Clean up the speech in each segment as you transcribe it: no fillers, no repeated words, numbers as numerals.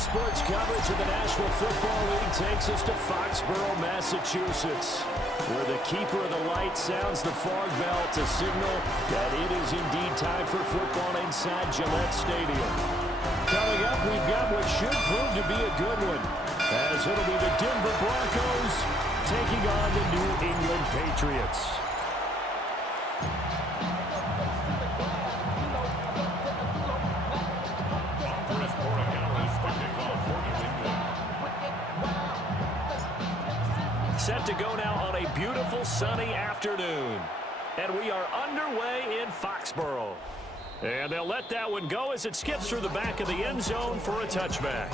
sports coverage of the National Football League takes us to Foxborough, Massachusetts, where the keeper of the light sounds the fog bell to signal that it is indeed time for football inside Gillette Stadium. Coming up, we've got what should prove to be a good one, as it'll be the Denver Broncos taking on the New England Patriots. Set to go now on a beautiful sunny afternoon. And we are underway in Foxborough. And they'll let that one go as it skips through the back of the end zone for a touchback.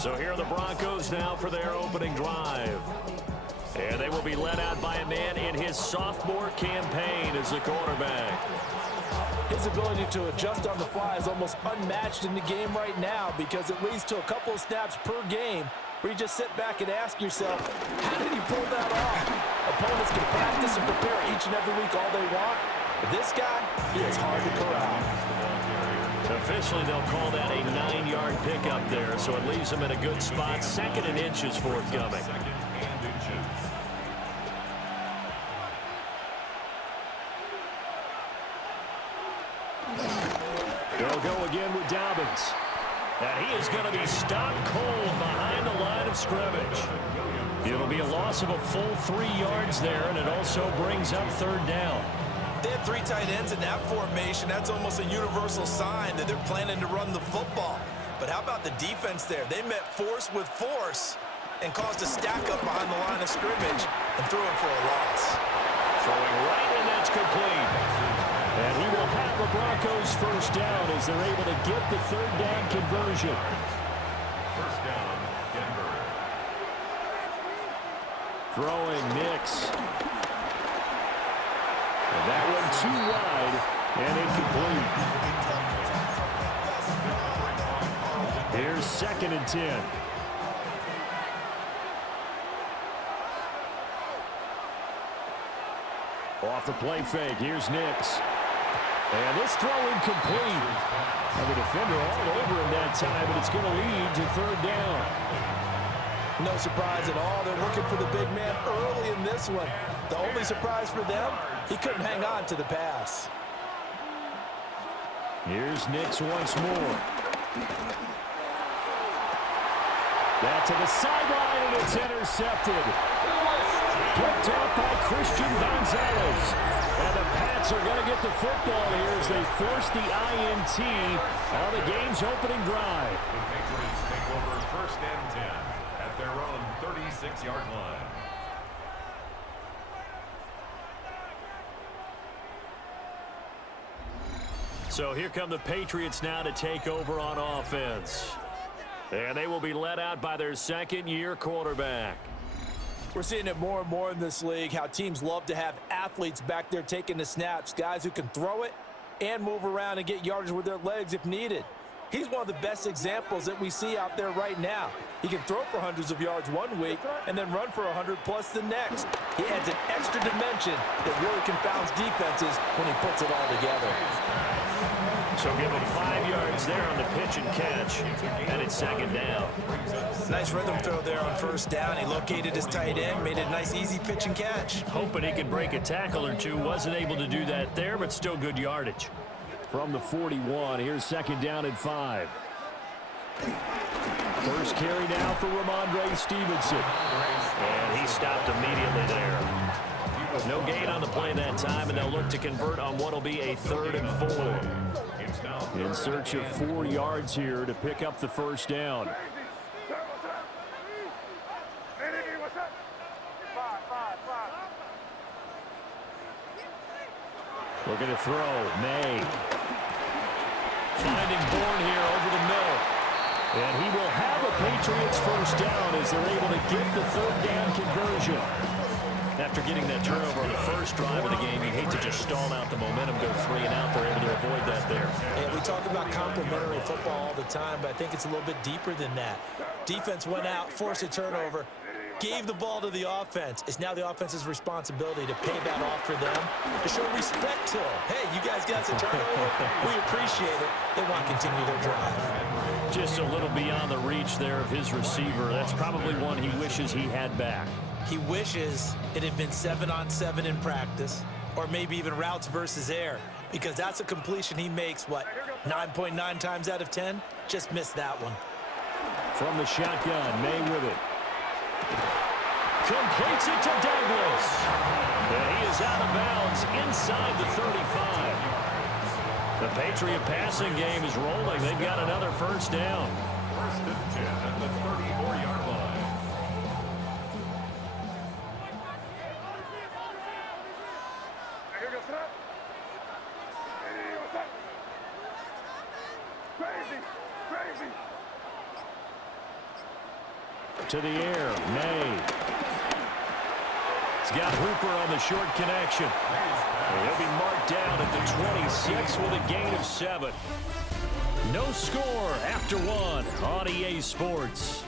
So here are the Broncos now for their opening drive. And they will be led out by a man in his sophomore campaign as the quarterback. His ability to adjust on the fly is almost unmatched in the game right now because it leads to a couple of snaps per game where you just sit back and ask yourself, how did he pull that off? Opponents can practice and prepare each and every week all they want. But this guy, he is hard to corral. Officially, they'll call that a 9-yard pickup there, so it leaves him in a good spot. 2nd and inches forthcoming. They'll go again with Dobbins. And he is going to be stopped cold behind the line of scrimmage. It'll be a loss of a full 3 yards there, and it also brings up 3rd down. They have 3 tight ends in that formation. That's almost a universal sign that they're planning to run the football. But how about the defense there? They met force with force and caused a stack up behind the line of scrimmage and threw him for a loss. Throwing right, and that's complete. And he will have the Broncos 1st down as they're able to get the 3rd down conversion. 1st down, Denver. Throwing Nix. And that one too wide and incomplete. Here's 2nd and 10. Off the play fake, here's Nix. And this throw incomplete. And the defender all over him that time, but it's going to lead to 3rd down. No surprise at all. They're looking for the big man early in this one. The only surprise for them, he couldn't hang on to the pass. Here's Nix once more. That to the sideline, and it's intercepted. Picked up by Christian Gonzalez. And the Pats are going to get the football here as they force the INT on the game's opening drive. The Patriots take over 1st and 10 at their own 36-yard line. So here come the Patriots now to take over on offense. And they will be led out by their 2nd-year quarterback. We're seeing it more and more in this league, how teams love to have athletes back there taking the snaps, guys who can throw it and move around and get yardage with their legs if needed. He's one of the best examples that we see out there right now. He can throw for hundreds of yards one week and then run for 100+ the next. He adds an extra dimension that really confounds defenses when he puts it all together. So give him 5 yards there on the pitch and catch, and it's 2nd down. Nice rhythm throw there on 1st down. He located his tight end, made it a nice easy pitch and catch. Hoping he could break a tackle or two. Wasn't able to do that there, but still good yardage. From the 41, here's 2nd down and 5. First carry now for Ramondre Stevenson. And he stopped immediately there. No gain on the play that time, and they'll look to convert on what will be a 3rd and 4. In search of 4 yards here to pick up the 1st down. Looking to throw. May. Finding Bourne here over the middle. And he will have a Patriots 1st down as they're able to get the 3rd down conversion. After getting that turnover on the first drive of the game, you hate to just stall out the momentum, go 3 and out. They're able to avoid that there. Yeah, we talk about complementary football all the time, but I think it's a little bit deeper than that. Defense went out, forced a turnover. gave the ball to the offense. It's now the offense's responsibility to pay that off for them, to show respect to them. Hey, you guys got some turnover. We appreciate it. They want to continue their drive. Just a little beyond the reach there of his receiver. That's probably one he wishes he had back. He wishes it had been 7-on-7 in practice, or maybe even routes versus air, because that's a completion he makes, 9.9 times out of 10? Just missed that one. From the shotgun, May with it. Completes it to Douglas. And he is out of bounds inside the 35. The Patriot passing game is rolling. They've got another first down. First and 10 at the 34-yard line. To the air, May. He's got Hooper on the short connection. He'll be marked down at the 26 with a gain of 7. No score after 1 on EA Sports.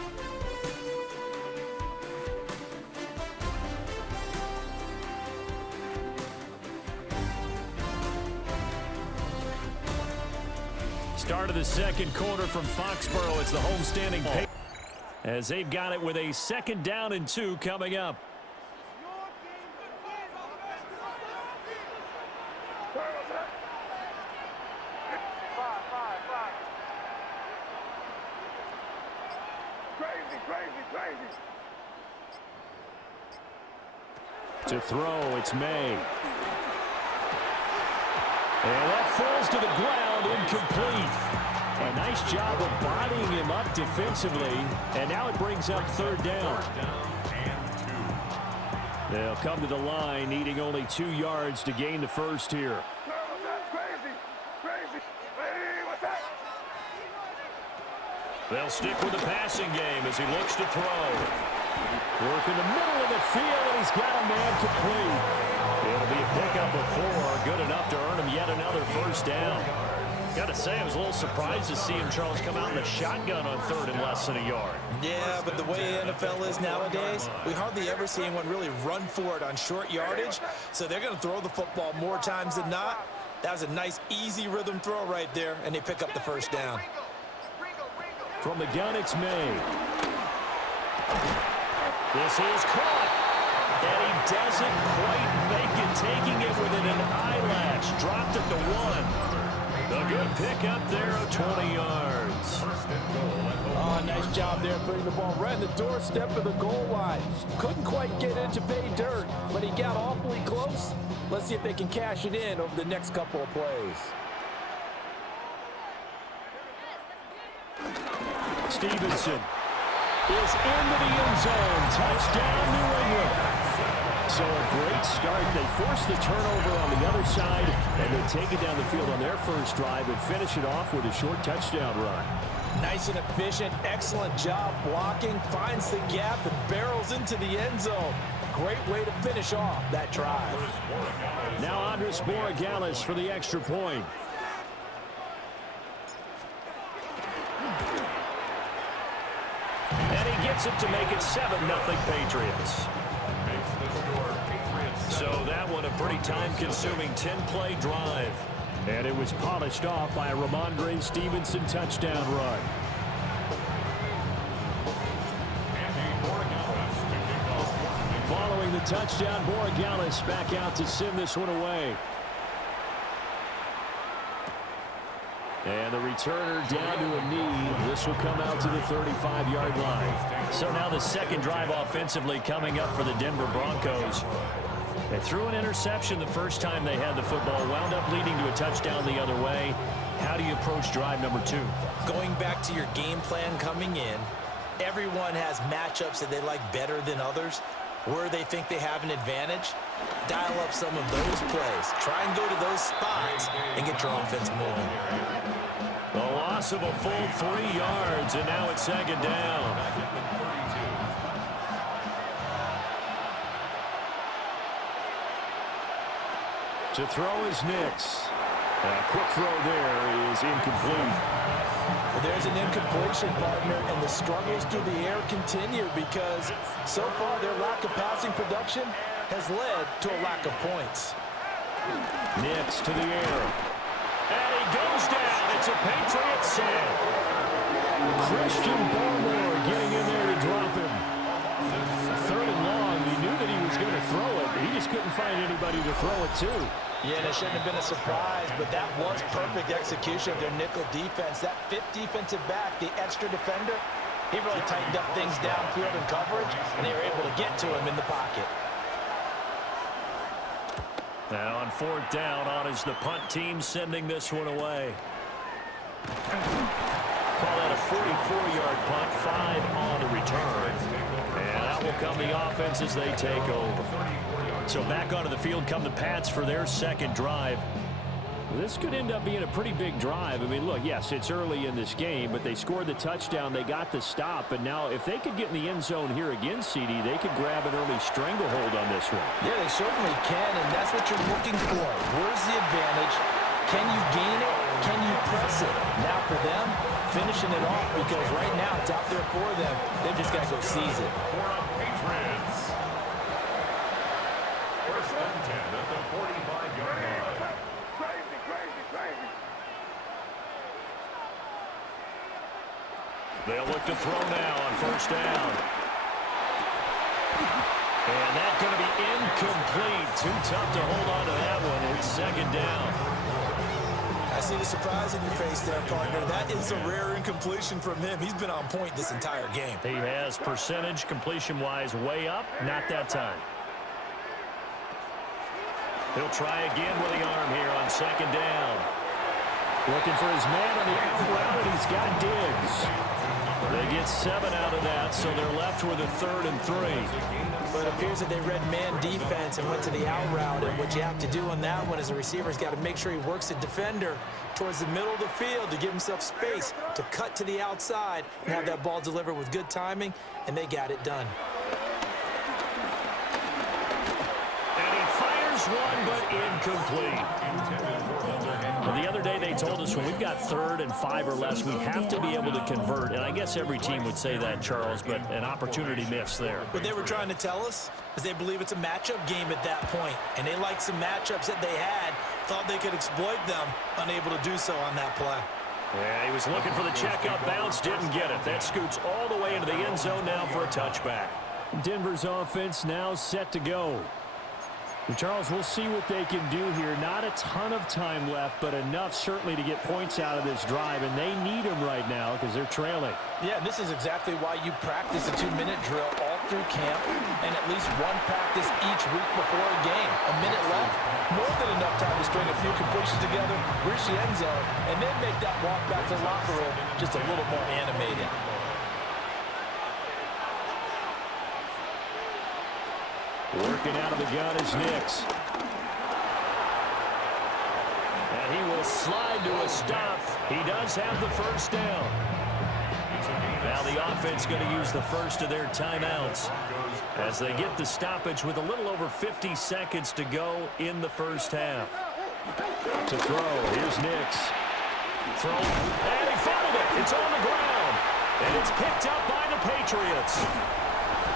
Start of the second quarter from Foxborough. It's the homestanding Patriots, as they've got it with a 2nd down and 2 coming up. To throw, it's May. And that falls to the ground, incomplete. A nice job of bodying him up defensively, and now it brings up 3rd down. They'll come to the line, needing only 2 yards to gain the first here. They'll stick with the passing game as he looks to throw. Work in the middle of the field, and he's got a man complete. It'll be a pickup of 4, good enough to earn him yet another first down. Got to say, I was a little surprised to see him, Charles, come out in the shotgun on 3rd and less than a yard. Yeah, but the way the NFL is nowadays, we hardly ever see anyone really run for it on short yardage, so they're going to throw the football more times than not. That was a nice, easy rhythm throw right there, and they pick up the first down. From the gun, it's May. This is caught, and he doesn't quite make it, taking it within an eyelash. Dropped at the 1. A good pickup there of 20 yards. Oh, nice job there putting the ball right in the doorstep of the goal line. Couldn't quite get in to pay dirt, but he got awfully close. Let's see if they can cash it in over the next couple of plays. Stevenson is into the end zone. Touchdown, New England. So a great start. They force the turnover on the other side, and they take it down the field on their first drive and finish it off with a short touchdown run. Nice and efficient. Excellent job blocking. Finds the gap and barrels into the end zone. Great way to finish off that drive. Now Andres Borregales for the extra point. And he gets it to make it 7-0 Patriots. So that one a pretty time-consuming 10-play drive. And it was polished off by a Ramondre Stevenson touchdown run. Following the touchdown, Borregales back out to send this one away. And the returner down to a knee. This will come out to the 35-yard line. So now the second drive offensively coming up for the Denver Broncos. They threw an interception the first time they had the football, wound up leading to a touchdown the other way. How do you approach drive number 2? Going back to your game plan coming in, everyone has matchups that they like better than others. Where they think they have an advantage, dial up some of those plays. Try and go to those spots and get your offense moving. The loss of a full 3 yards, and now it's 2nd down. To throw is Nix. A quick throw there is incomplete. Well, there's an incompletion, partner, and the struggles through the air continue because so far their lack of passing production has led to a lack of points. Nix to the air. And he goes down. It's a Patriots sack. Christian Barmore getting in there to drop him. Third and long. He knew that he was going to throw it. He just couldn't find anybody to throw it to. Yeah, and it shouldn't have been a surprise, but that was perfect execution of their nickel defense. That fifth defensive back, the extra defender, he really tightened up things downfield in coverage, and they were able to get to him in the pocket. Now on fourth down, on is the punt team sending this one away. Call that a 44-yard punt, 5 on the return. And that will come the offense as they take over. So back onto the field come the Pats for their second drive. This could end up being a pretty big drive. I mean, look, yes, it's early in this game, but they scored the touchdown. They got the stop. And now if they could get in the end zone here again, CD, they could grab an early stranglehold on this one. Yeah, they certainly can, and that's what you're looking for. Where's the advantage? Can you gain it? Can you press it? Now for them, finishing it off because right now it's out there for them. They've just got to go seize it. For the Patriots. First and 10 at the 45-yard line. They'll look to throw now on first down. And that's going to be incomplete. Too tough to hold on to that one. It's second down. I see the surprise in your face there, partner. That is a rare incompletion from him. He's been on point this entire game. He has percentage completion-wise way up. Not that time. He'll try again with the arm here on second down. Looking for his man on the out route, and he's got Diggs. They get 7 out of that, so they're left with a 3rd and 3. But it appears that they read man defense and went to the out route, and what you have to do on that one as a receiver's got to make sure he works the defender towards the middle of the field to give himself space to cut to the outside and have that ball delivered with good timing, and they got it done. And he fires one, but incomplete. Well, the other day they told us when we've got 3rd and 5 or less, we have to be able to convert. And I guess every team would say that, Charles, but an opportunity missed there. What they were trying to tell us is they believe it's a matchup game at that point, and they liked some matchups that they had, thought they could exploit them, unable to do so on that play. Yeah, he was looking for the checkup bounce, didn't get it. That scoots all the way into the end zone now for a touchback. Denver's offense now set to go. And Charles, we'll see what they can do here. Not a ton of time left, but enough certainly to get points out of this drive, and they need them right now because they're trailing. Yeah, and this is exactly why you practice a 2-minute drill all through camp and at least one practice each week before a game. A minute left, more than enough time to string a few completions together, reach the end zone, and then make that walk back to the locker room just a little more animated. Working out of the gun is Nix. And he will slide to a stop. He does have the first down. Now the offense going to use the first of their timeouts as they get the stoppage with a little over 50 seconds to go in the first half. To throw, here's Nix. Throw, and he fumbled it. It's on the ground. And it's picked up by the Patriots.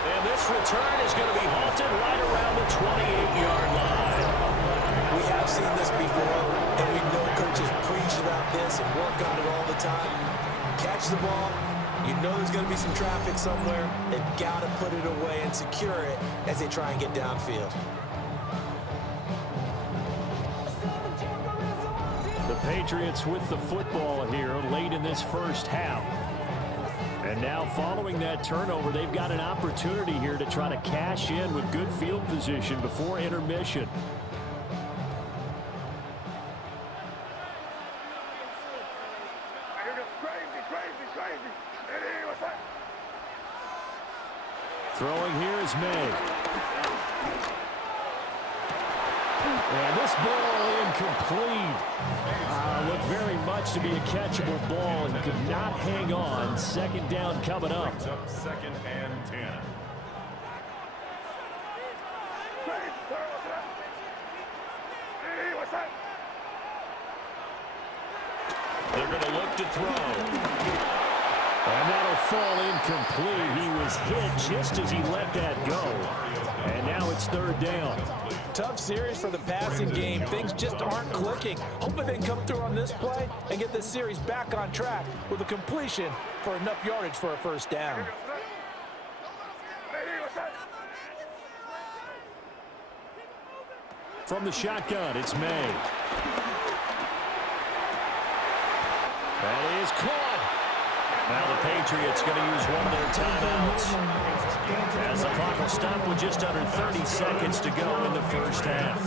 And this return is going to be halted right around the 28-yard line. We have seen this before, and we know coaches preach about this and work on it all the time. Catch the ball. You know there's going to be some traffic somewhere. They've got to put it away and secure it as they try and get downfield. The Patriots with the football here late in this first half. And now following that turnover, they've got an opportunity here to try to cash in with good field position before intermission. Throwing here is May. And this ball incomplete. Looked very much to be a catchable ball and could not hang on. Second down coming up. Second and 10. They're going to look to throw. And that'll fall incomplete. He was hit just as he let that go. And now it's third down. Tough series for the passing game. Things just aren't clicking. Hoping they can come through on this play and get this series back on track with a completion for enough yardage for a first down. From the shotgun, it's May. That is caught. Now the Patriots going to use one of their timeouts as the clock will stop with just under 30 seconds to go in the first half.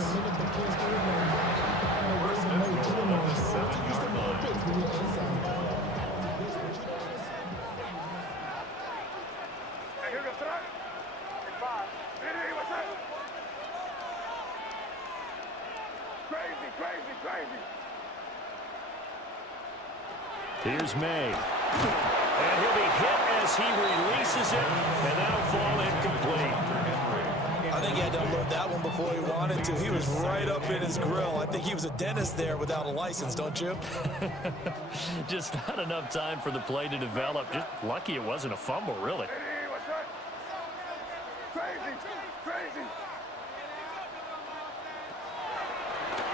Here's May. And he'll be hit as he releases it, and that'll fall incomplete. I think he had to unload that one before he wanted to. He was right up in his grill. I think he was a dentist there without a license, don't you? Just not enough time for the play to develop. Just lucky it wasn't a fumble, really.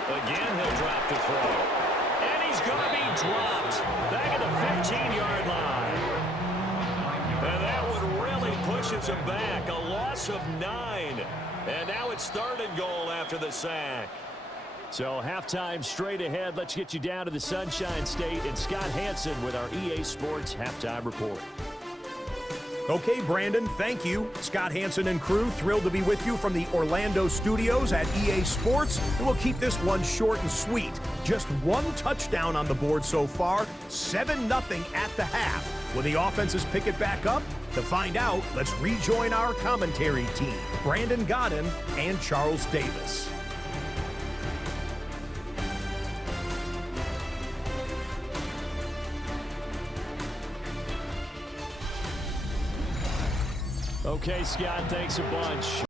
Again, he'll drop to throw. And he's going to be dropped back at the 15-yard line. And that one really pushes him back. A loss of 9. And now it's third and goal after the sack. So halftime straight ahead. Let's get you down to the Sunshine State and Scott Hansen with our EA Sports Halftime Report. Okay, Brandon, thank you. Scott Hansen and crew, thrilled to be with you from the Orlando studios at EA Sports. And we'll keep this one short and sweet. Just one touchdown on the board so far, 7-0 at the half. Will the offenses pick it back up? To find out, let's rejoin our commentary team, Brandon Godden and Charles Davis. Okay, Scott, thanks a bunch.